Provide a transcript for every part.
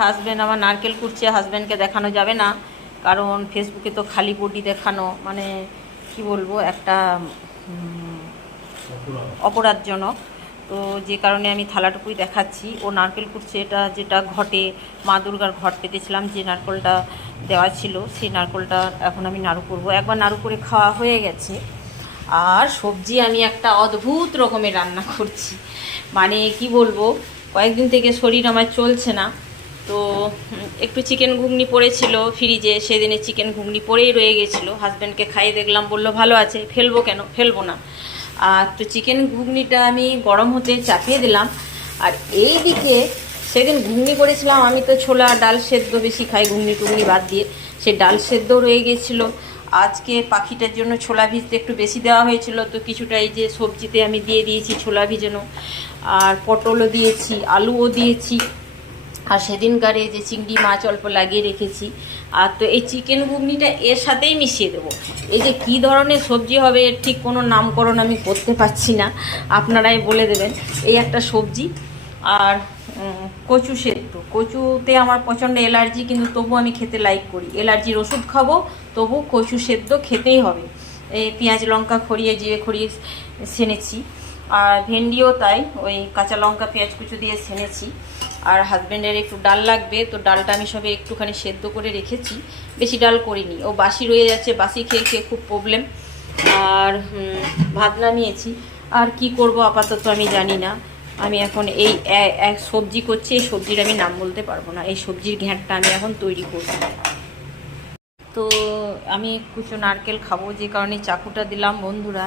Husband আমার নারকেল কুড়ছে হাজব্যান্ডকে দেখানো যাবে না। কারণ ফেসবুকে তো খালি বডি দেখানো মানে কি বলব, একটা অপরাধজনক। তো যে কারণে আমি থালাটুকুই দেখাচ্ছি। ও নারকেল কুড়ছে এটা যেটা ঘটে, মা দুর্গার ঘট পেতেছিলাম, যে নারকেলটা দেওয়া ছিল, সেই নারকেলটা এখন আমি নাড়ু করব। একবার নাড়ু করে খাওয়া হয়ে গেছে। আর সবজি আমি একটা অদ্ভুত রকমের রান্না করছি। মানে কি বলব, কয়েকদিন থেকে শরীর আমার চলছে না। তো একটু চিকেন ঘুগনি পড়েছিল ফ্রিজে সেদিনে চিকেন ঘুগনি পড়েই রয়ে গেছিল। হাজব্যান্ডকে খাইয়ে দেখলাম, বলল, ভালো আছে, ফেলব কেন? ফেলব না। আর তো চিকেন ঘুগনিটা আমি গরম হতে চাপিয়ে দিলাম। আর এই দিকে সেদিন ঘুগনি করেছিলাম, আমি তো ছোলা, ডাল সেদ্ধ বেশি খাই, ঘুগনি টুগনি বাদ দিয়ে। সে ডাল সেদ্ধ রয়ে গেছিল। আজকে পাখিটার জন্য ছোলা ভিজতে একটু বেশি দেওয়া হয়েছিল, তো কিছুটা এই যে সবজিতে আমি দিয়ে দিয়েছি ছোলা ভিজানো। আর পটলও দিয়েছি, আলুও দিয়েছি। আর সেদিনকার এই যে চিংড়ি মাছ অল্প লাগিয়ে রেখেছি, আর তো এই চিকেন ঘুগনিটা এর সাথেই মিশিয়ে দেবো। এই যে কী ধরনের সবজি হবে এর ঠিক কোনো নামকরণ আমি করতে পারছি না, আপনারাই বলে দেবেন। এই একটা সবজি আর কচু সেদ্ধ। কচুতে আমার প্রচণ্ড অ্যালার্জি, কিন্তু তবু আমি খেতে লাইক করি। অ্যালার্জির ওষুধ খাব, তবু কচু সেদ্ধ খেতেই হবে। এই পেঁয়াজ লঙ্কা খড়িয়ে জিরে খড়িয়ে সেনেছি। আর ভেন্ডিও তাই, ওই কাঁচা লঙ্কা, পেঁয়াজ কুচু দিয়ে সেনেছি। আর হাজব্যান্ডের একটু ডাল লাগবে, তো ডালটা আমি সবে একটুখানি সেদ্ধ করে রেখেছি। বেশি ডাল করিনি। ও বাসি রয়ে যাচ্ছে, বাসি খেয়ে খেয়ে খুব প্রবলেম আর ভাত নামিয়েছি আর কি করব আপাতত আমি জানি না। আমি এখন এই এক সবজি করছি, এই সবজির আমি নাম বলতে পারব না। এই সবজির ঘ্যাঁটটা আমি এখন তৈরি করব তো আমি কুচো নারকেল খাব, যে কারণে চাকুটা দিলাম বন্ধুরা।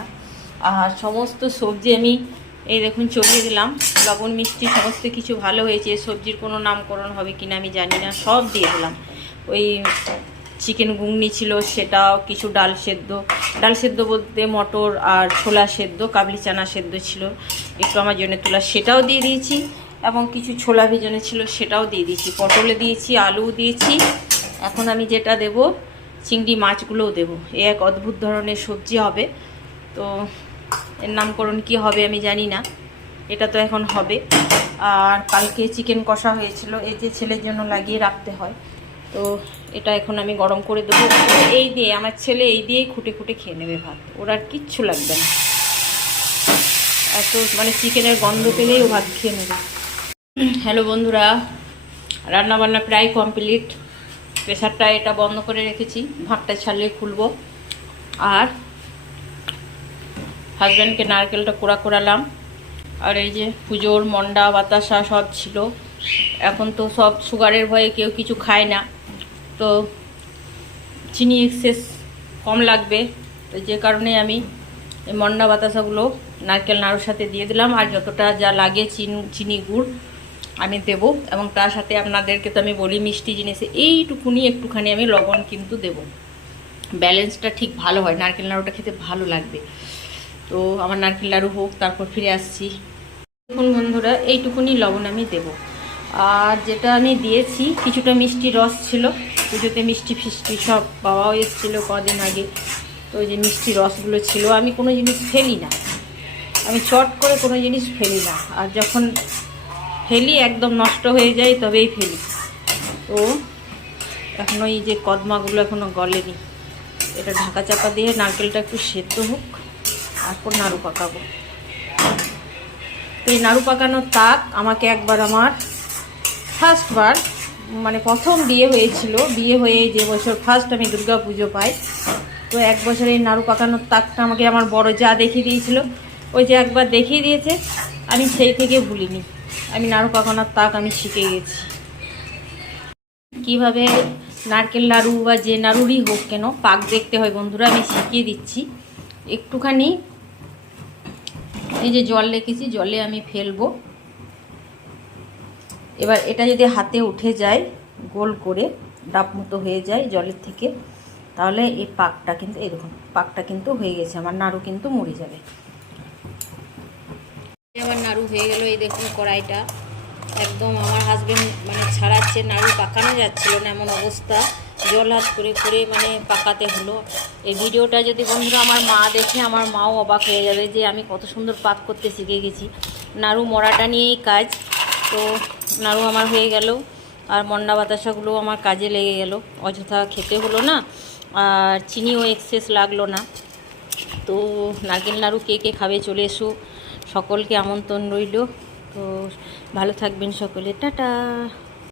আর সমস্ত সবজি আমি এই দেখুন চড়িয়ে দিলাম। লবণ, মিষ্টি, সমস্ত কিছু ভালো হয়েছে। সবজির কোনো নামকরণ হবে কিনা আমি জানি না। সব দিয়ে দিলাম। ওই চিকেন ঘুগনি ছিল, সেটাও কিছু ডাল সেদ্ধ। ডাল সেদ্ধ বলতে মটর আর ছোলা সেদ্ধ, কাবলি চানা সেদ্ধ ছিল। একটু আমার জন্য তোলা, সেটাও দিয়ে দিয়েছি। এবং কিছু ছোলা ভেজানো ছিল, সেটাও দিয়ে দিয়েছি। পটলে দিয়েছি আলু দিয়েছি। এখন আমি যেটা দেব, চিংড়ি মাছগুলোও দেবো। এ এক অদ্ভুত ধরনের সবজি হবে। তো এর নামকরণ কি হবে আমি জানি না। এটা তো এখন হবে। আর কালকে চিকেন কষা হয়েছিল, এই যে ছেলের জন্য লাগিয়ে রাখতে হয়। তো এটা এখন আমি গরম করে দেবো। এই দিয়ে, আমার ছেলে এই দিয়েই খুঁটে খুঁটে খেয়ে নেবে ভাত। ওর আর কিচ্ছু লাগবে না। এত মানে চিকেনের গন্ধ পেলেই ও ভাত খেয়ে নেবে। হ্যালো বন্ধুরা রান্না বান্না প্রায় কমপ্লিট। প্রেশারটা এটা বন্ধ করে রেখেছি। ভাতটা ছাড়লে খুলবো। আর হাজব্যান্ডকে নারকেলটা কোড়া কোড়ালাম। আর এই যে পুজোর মন্ডা বাতাসা সব ছিল। এখন তো সব সুগারের ভয়ে কেউ কিছু খায় না। তো চিনি এক্সেস কম লাগবে। তো যে কারণে আমি এই মন্ডা বাতাসাগুলো নারকেল নাড়ুর সাথে দিয়ে দিলাম। আর যতটা যা লাগে চিনি চিনি গুড় আমি দেব। এবং তার সাথে আপনাদেরকে তো আমি বলি মিষ্টি জিনিসে, এইটুকুনি একটুখানি আমি লবণ কিন্তু দেব। ব্যালেন্সটা ঠিক ভালো হয়। নারকেল নাড়ুটা খেতে ভালো লাগবে। তো আমার নারকেল লাড়ু হোক, তারপর ফিরে আসছি। দেখুন বন্ধুরা, এইটুকুনি লবণ আমি দেব। আর যেটা আমি দিয়েছি, কিছুটা মিষ্টি রস ছিল। পুজোতে মিষ্টি ফিষ্টি সব বাবাও এসেছিল কদিন আগে। তো ওই যে মিষ্টি রসগুলো ছিল, আমি কোনো জিনিস ফেলি না। আমি চট করে কোনো জিনিস ফেলি না। আর যখন ফেলি, একদম নষ্ট হয়ে যায়, তবেই ফেলি। তো এখন ওই যে কদমাগুলো এখনও গলেনি। এটা ঢাকা চাপা দিয়ে নারকেলটা একটু সেদ্ধ হোক। তারপর নাড়ু পাকাবো। তো এই নাড়ু পাকানোর তাক আমাকে একবার আমার ফার্স্টবার মানে প্রথম বিয়ে হয়েছিল, বিয়ে হয়ে যে বছর ফার্স্ট আমি দুর্গা পুজো পাই। তো এক বছর এই নাড়ু পাকানোর তাকটা আমাকে আমার বড় যা দেখিয়ে দিয়েছিল, ওই যে একবার দেখিয়ে দিয়েছে, আমি সেই থেকে ভুলিনি। আমি নাড়ু পাকানোর তাক আমি শিখে গেছি। কীভাবে নারকেল নাড়ু বা যে নাড়ুরই হোক কেন, পাক দেখতে হয় বন্ধুরা, আমি শিখিয়ে দিচ্ছি। একটুখানি এই যে জল রেখেছি, জলে আমি ফেলব। এবার এটা যদি হাতে উঠে যায়, গোল করে ডাব মতো হয়ে যায় জলের থেকে, তাহলে এই পাকটা কিন্তু, এই দেখুন, পাকটা কিন্তু হয়ে গেছে, আমার নাড়ু কিন্তু মরে যাবে। আমার নাড়ু হয়ে গেল, এই দেখুন কড়াইটা। একদম আমার হাজবেন্ড মানে ছাড়াচ্ছে, নাড়ু পাকানো যাচ্ছিল না, এমন অবস্থা। জল হাত করে করে মানে পাকাতে হলো। এই ভিডিওটা যদি বন্ধুরা আমার মা দেখে, আমার মাও অবাক হয়ে যাবে যে আমি কত সুন্দর পাক করতে শিখে গেছি। নাড়ু মরাটা নিয়েই কাজ। তো নাড়ু আমার হয়ে গেল, আর মন্ডা বাতাসাগুলো আমার কাজে লেগে গেল। অযথা খেতে হলো না, আর চিনিও এক্সেস লাগল না। তো নারকেল নাড়ু কে কে খাবে চলে এসো। সকলকে আমন্ত্রণ রইল। তো ভালো থাকবেন সকলে। টাটা।